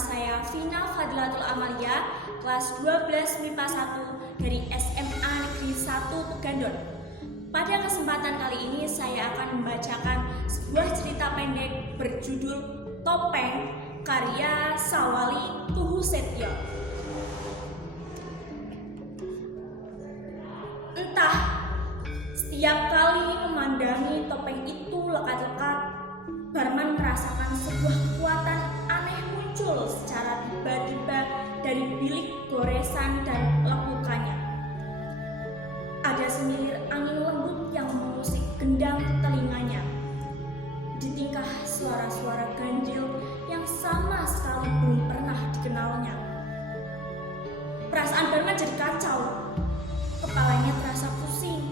saya Vina Fadlatul Amalia, kelas 12 MIPA 1 dari SMA Negeri 1 Pegandon. Pada kesempatan kali ini saya akan membacakan sebuah cerita pendek berjudul Topeng karya Sawali Tuhusetyo. Entah, setiap kali memandangi topeng itu lekat-lekat, Barman merasakan sebuah kekuatan aneh muncul secara tiba-tiba dari bilik goresan dan lekukannya. Ada semilir angin lembut yang mengusik gendang telinganya. Ditingkah suara-suara ganjil yang sama sekali belum pernah dikenalnya. Perasaan Barman jadi kacau. Kepalanya terasa pusing.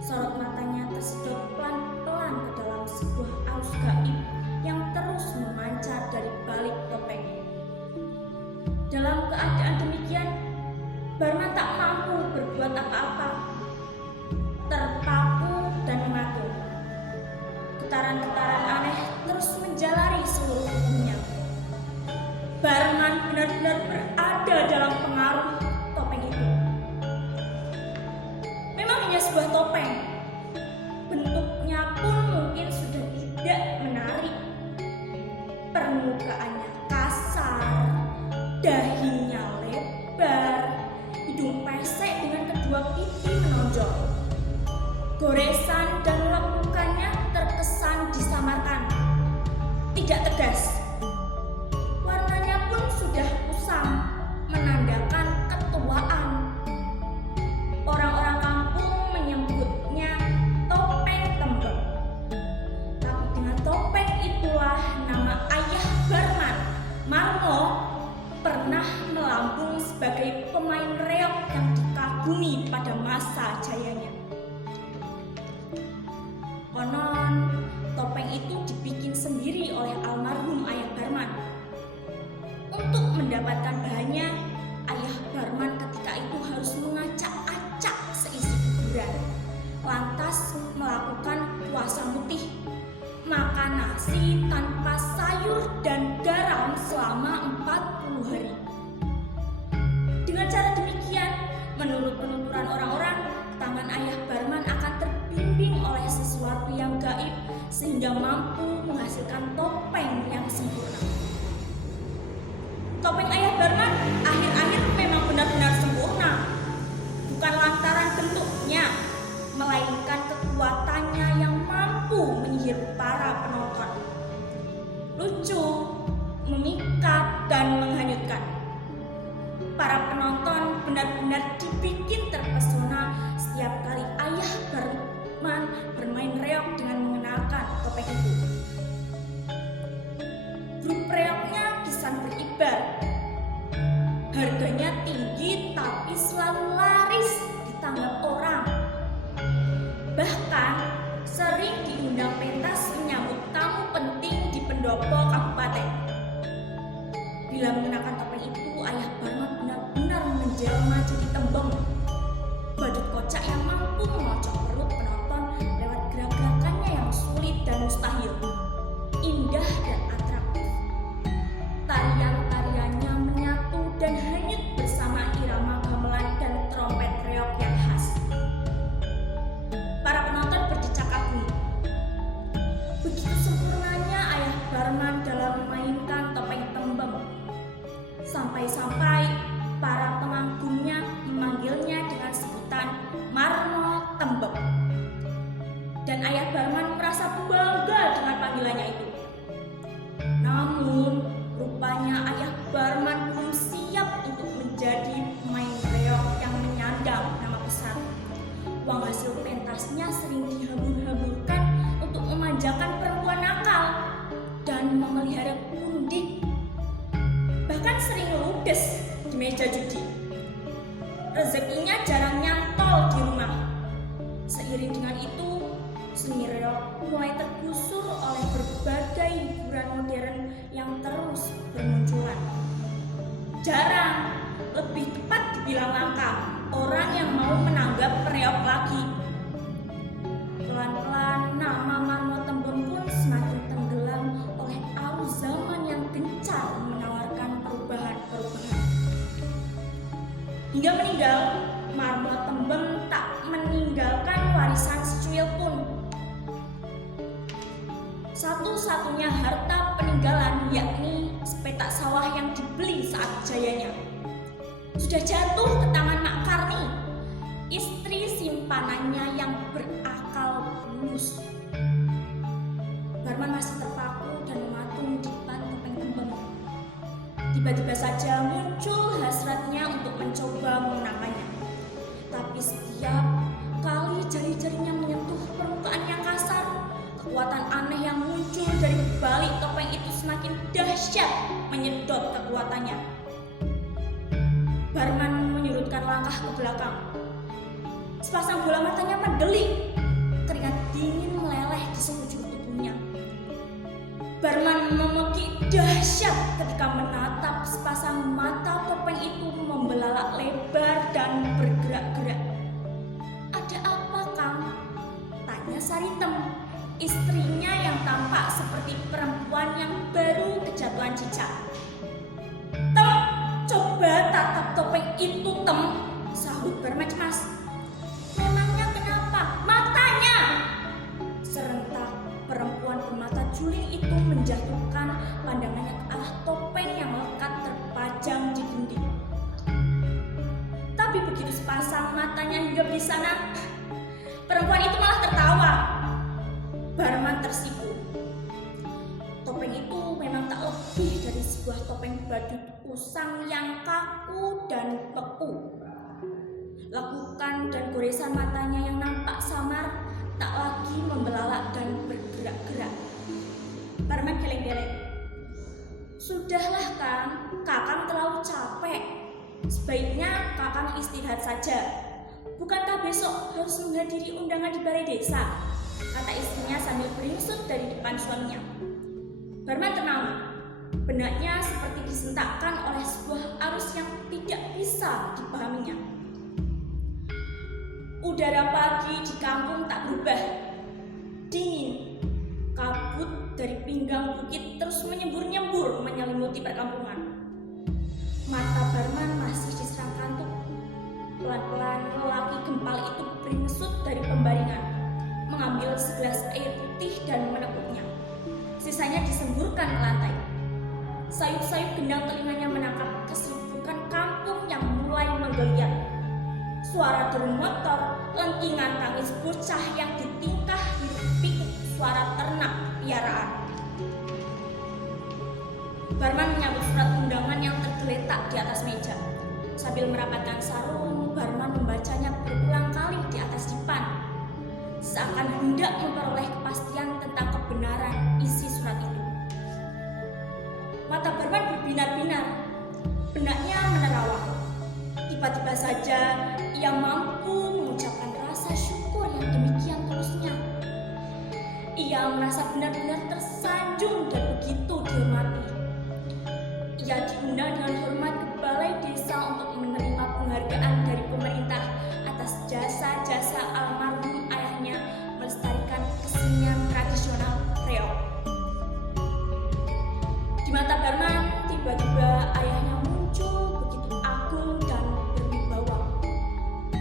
Sorot matanya tersedot pelan-pelan ke dalam sebuah arus gaib yang terus memancar dari balik topeng. Dalam keadaan demikian, Barman tak mampu berbuat apa-apa. Terpaku dan mengaku. Getaran-getaran aneh terus menjalari seluruh tubuhnya. Barman benar-benar berada dalam pengaruh topeng itu. Memang hanya sebuah topeng. Bentuknya pun mungkin sudah tidak menarik. Permukaannya kasar, dahinya lebar, hidung pesek dengan kedua pipi menonjol. Goresan dan lekukannya terkesan disamarkan, tidak tegas. Warnanya pun sudah kusam, menandakan ketuaan. Orang-orang kampung menyebutnya topeng tembem. Tapi dengan topeng itulah nama ayah Barman, Marmo, pernah melambung sebagai pemain reog yang dikagumi pada masa jayanya. Konon, topeng itu dibikin sendiri oleh almarhum ayah Barman. Untuk mendapatkan bahannya, ayah Barman ketika itu harus mengacak-acak seisi kuburan. Lantas melakukan puasa mutih, makan nasi tanpa sayur dan garam selama 40 hari. Dengan cara demikian, menurut penuturan orang-orang, tangan ayah Barman akan terbimbing oleh sesuatu yang gaib sehingga mampu menghasilkan topeng yang sempurna. Topeng ayah Barman akhir-akhir memang benar-benar sempurna, bukan lantaran bentuknya, melainkan kekuatannya yang mampu menyihir para penonton. Lucu, memikat, dan menghanyutkan. Para penonton benar-benar dibikin terpesona setiap kali ayah Barman bermain reog dengan mengenakan topeng itu. Grup reognya kisan beribar. Harganya tinggi tapi selalu laris ditanggap orang. Bahkan sering diundang pentas menyambut tamu penting di pendopo kabupaten. Bila mengenakan topeng itu, ayah Barman benar-benar menjelma jadi tembem. Badut kocak yang mampu mengocok perut penonton lewat gerak-gerakannya yang sulit dan mustahil, indah dan atraktif. Tarian-tariannya menyatu dan hanyut bersama irama gamelan dan trompet reog yang khas. Para penonton berdecak kagum. Begitu sempurnanya ayah Barman dalam memainkan topeng tembem. Sampai-sampai para pengagumnya memanggilnya dengan sebutan Marmo Tembem. Dan ayah Barman merasa bangga dengan panggilannya itu. Namun, rupanya ayah Barman belum siap untuk menjadi pemain reog yang menyandang nama besar. Uang hasil pentasnya sering dihambur-hamburkan untuk memanjakan perempuan nakal dan memelihara kundik. Bahkan sering ludes di meja judi. Rezekinya jarang nyantol di rumah. Seiring dengan itu, seni reog mulai tergusur oleh berbagai hiburan modern yang terus bermunculan. Jarang, lebih tepat dibilang langka, orang yang mau menanggap reog lagi. Pelan-pelan nama Marmo Tembem pun semakin tenggelam oleh arus zaman yang gencar menawarkan Hingga meninggal, Marmot Tembem tak meninggalkan warisan secuil pun. Satu-satunya harta peninggalan yakni sepetak sawah yang dibeli saat jayanya sudah jatuh ke tangan Mak Karni, istri simpanannya yang berakal bulus. Barman masih terpaku dan mematung di depan topeng Tembem. Tiba-tiba saja muncul hasratnya untuk mencoba menggunakannya. Tapi setiap kali jari-jarinya menyentuh permukaan yang kasar, kekuatan aneh yang muncul dari balik topeng itu semakin dahsyat menyedot kekuatannya. Barman menyurutkan langkah ke belakang. Sepasang bola matanya mendelik, keringat dingin meleleh di sekujur tubuhnya. Barman memekik dahsyat ketika menatap sepasang mata topeng itu membelalak lebar dan bergerak-gerak. "Ada apa, Kang?" tanya Saritem, istrinya yang tampak seperti perempuan yang baru kejatuhan cicak. "Tem, coba tatap topeng itu, Tem," sahut Barman cemas. "Memangnya kenapa? Matanya!" Serentak perempuan bermata juling itu menjatuhkan pandangannya ke arah topeng yang lekat terpajang di dinding. Tapi begitu sepasang matanya hingga di sana, perempuan itu malah tertawa. Barman tersipu. Topeng itu memang tak lebih dari sebuah topeng badut usang yang kaku dan beku. Lekukan dan goresan matanya yang nampak samar tak lagi membelalak dan bergerak-gerak. Barman geleng-geleng. "Sudahlah, Kang, Kakang terlalu capek. Sebaiknya Kakang istirahat saja. Bukankah besok harus menghadiri undangan di balai desa?" kata istrinya sambil beringsut dari depan suaminya. Barman tenang. Benaknya seperti disentakkan oleh sebuah arus yang tidak bisa dipahaminya. Udara pagi di kampung tak berubah. Dingin. Kabut dari pinggang bukit terus menyembur-nyembur menyelimuti perkampungan. Mata Barman masih diserang kantuk. Pelan-pelan lelaki gempal itu beringsut dari pembaringan, mengambil segelas air putih dan meneguknya. Sisanya disemburkan ke lantai. Sayup-sayup gendang telinganya menangkap kesibukan kampung yang mulai menggeliat. Suara derung motor, lengkingan tangis bocah yang ditingkah hiruk-pikuk suara ternak piaraan. Barman menyambut surat undangan yang tergeletak di atas meja. Sambil merapatkan sarung, Barman membacanya berulang kali di atas dipan, seakan hendak memperoleh kepastian tentang kebenaran isi surat itu. Mata Barman berbinar-binar, benaknya menerawang. Tiba-tiba saja ia mampu mengucapkan rasa syukur yang demikian tulusnya. Ia merasa benar-benar tersanjung dan begitu dihormati. Ia diundang dengan hormat ke balai desa untuk menerima penghargaan dari pemerintah atas jasa-jasa almarhum ayahnya melestarikan kesenian tradisional reog. Di mata Barman, tiba-tiba ayahnya muncul begitu agung dan berwibawa.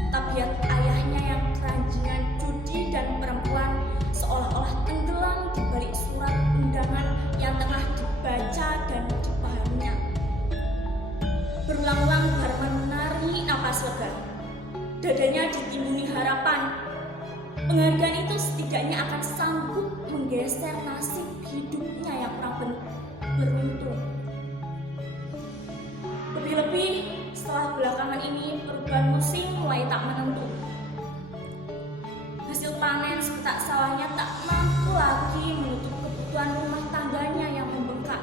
Tabiat ayahnya yang keranjingan judi dan perempuan seolah-olah tenggelam di balik surat undangan yang tengah dibaca dan dipahaminya. Berulang-ulang Barman menarik napas lega. Dadanya ditimbuni harapan. Penghargaan itu setidaknya akan sanggup menggeser nasib hidupnya yang kurang beruntung. Lebih-lebih setelah belakangan ini perubahan musim mulai tak menentu. Hasil panen sepetak sawahnya tak mampu lagi menutup kebutuhan rumah tangganya yang membengkak.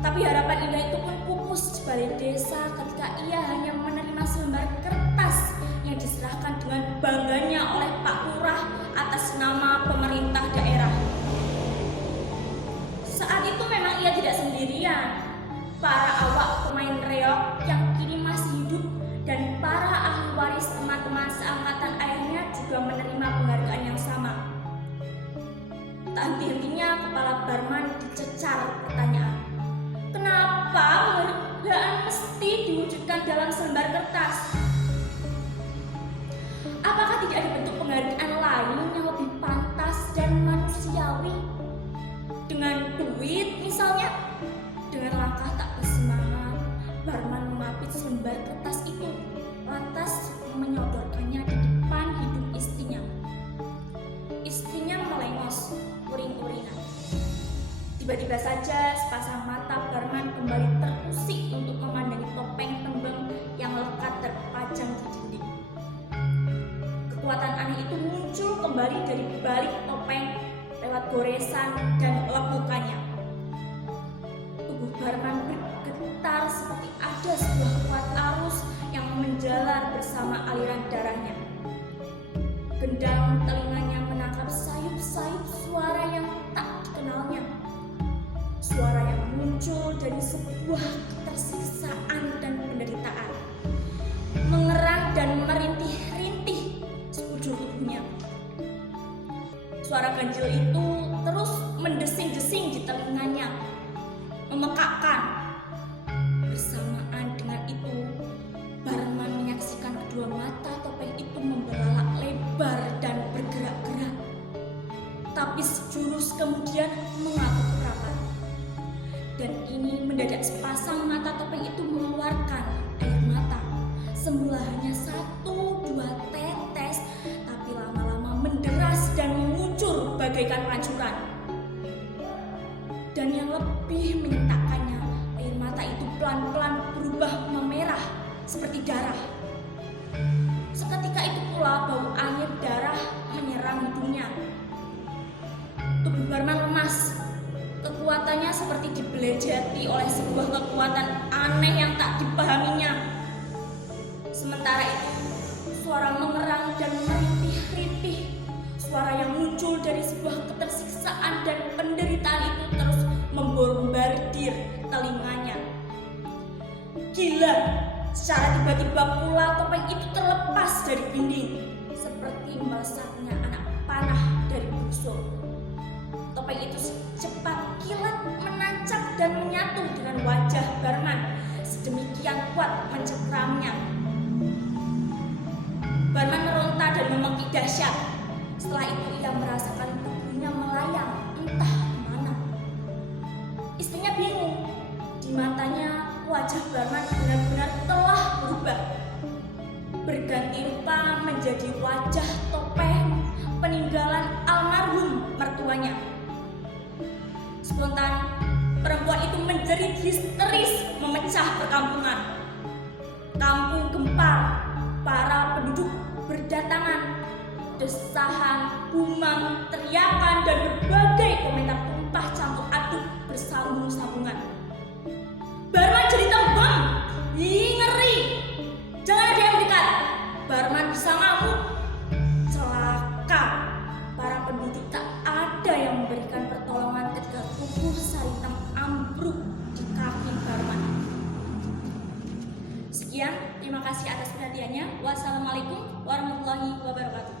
Tapi harapan indah itu pun pupus di balai desa ketika ia hanya menerima selembar kertas yang diserahkan dengan bangganya oleh Pak Lurah atas nama pemerintah daerah. Saat itu memang ia tidak sendirian. Para awak pemain reog yang kini masih hidup dan para ahli waris teman-teman seangkatan ayahnya juga menerima penghargaan yang sama. Tak henti-hentinya kepala Barman dicecar pertanyaan. Kenapa penghargaan mesti dituliskan dalam selembar kertas. Apakah tidak ada bentuk penghargaan lain yang lebih pantas dan manusiawi? Dengan duit misalnya? Dengan langkah tak bersemangat, barman mengapit selembar kertas itu, lantas menyodorkannya di depan hidung istrinya. Istrinya melengos, uring-uringan. Tiba-tiba saja sepasang mata barman kembali terusik untuk memandangi topeng tembem yang lekat terpajang di dinding. Kekuatan aneh itu muncul kembali dari balik topeng lewat goresan dan lekukannya. Tubuh barman bergetar seperti ada sebuah kuat arus yang menjalar bersama aliran darahnya. Gendang telinganya menangkap sayup-sayup suara yang tak dikenalnya. Suara yang muncul dari sebuah ketersiksaan dan penderitaan, mengerang dan merintih-rintih sekujur tubuhnya. Suara ganjil itu terus mendesing-desing di telinganya, memekakkan. Bersamaan dengan itu, barman menyaksikan kedua mata topeng itu membelalak lebar dan bergerak-gerak. Tapi sejurus kemudian mengatuk rapat. Dan ini mendadak sepasang mata topeng itu mengeluarkan air mata. Semula hanya 1-2 tetes, tapi lama-lama menderas dan mengucur bagaikan pancuran. Dan yang lebih menyentakkannya, air mata itu pelan-pelan berubah memerah seperti darah. Seketika itu pula bau anyir darah menyerang hidungnya. Tubuh barman lemas. Kekuatannya seperti dibelejeti oleh sebuah kekuatan aneh yang tak dipahaminya. Sementara itu, suara mengerang dan merintih-rintih, suara yang muncul dari sebuah ketersiksaan dan penderitaan itu terus membombardir telinganya. Gila, secara tiba-tiba pula topeng itu terlepas dari dinding, seperti melesatnya anak panah dari busur. Topeng itu secepat kilat menancap dan menyatu dengan wajah barman, sedemikian kuat mencengkramnya. Barman meronta dan memekik dahsyat. Setelah itu ia merasakan tubuhnya melayang entah kemana. Istrinya bingung. Di matanya wajah barman benar-benar telah berubah, berganti rupa menjadi wajah topeng peninggalan almarhum mertuanya. Spontan, perempuan itu menjerit histeris memecah perkampungan. Kampung gempar, para penduduk berdatangan. Desahan, gumam, teriakan, dan berbagai komentar tumpah campur aduk bersambung-sambungan. Barman jadi tembem, ngeri, jangan ada yang dekat. Barman bisa ngamuk. Celaka, para penduduk tak ada yang memberikan pertolongan ketika tubuh Saritem ambruk di kaki barman. Sekian, terima kasih atas perhatiannya. Wassalamualaikum warahmatullahi wabarakatuh.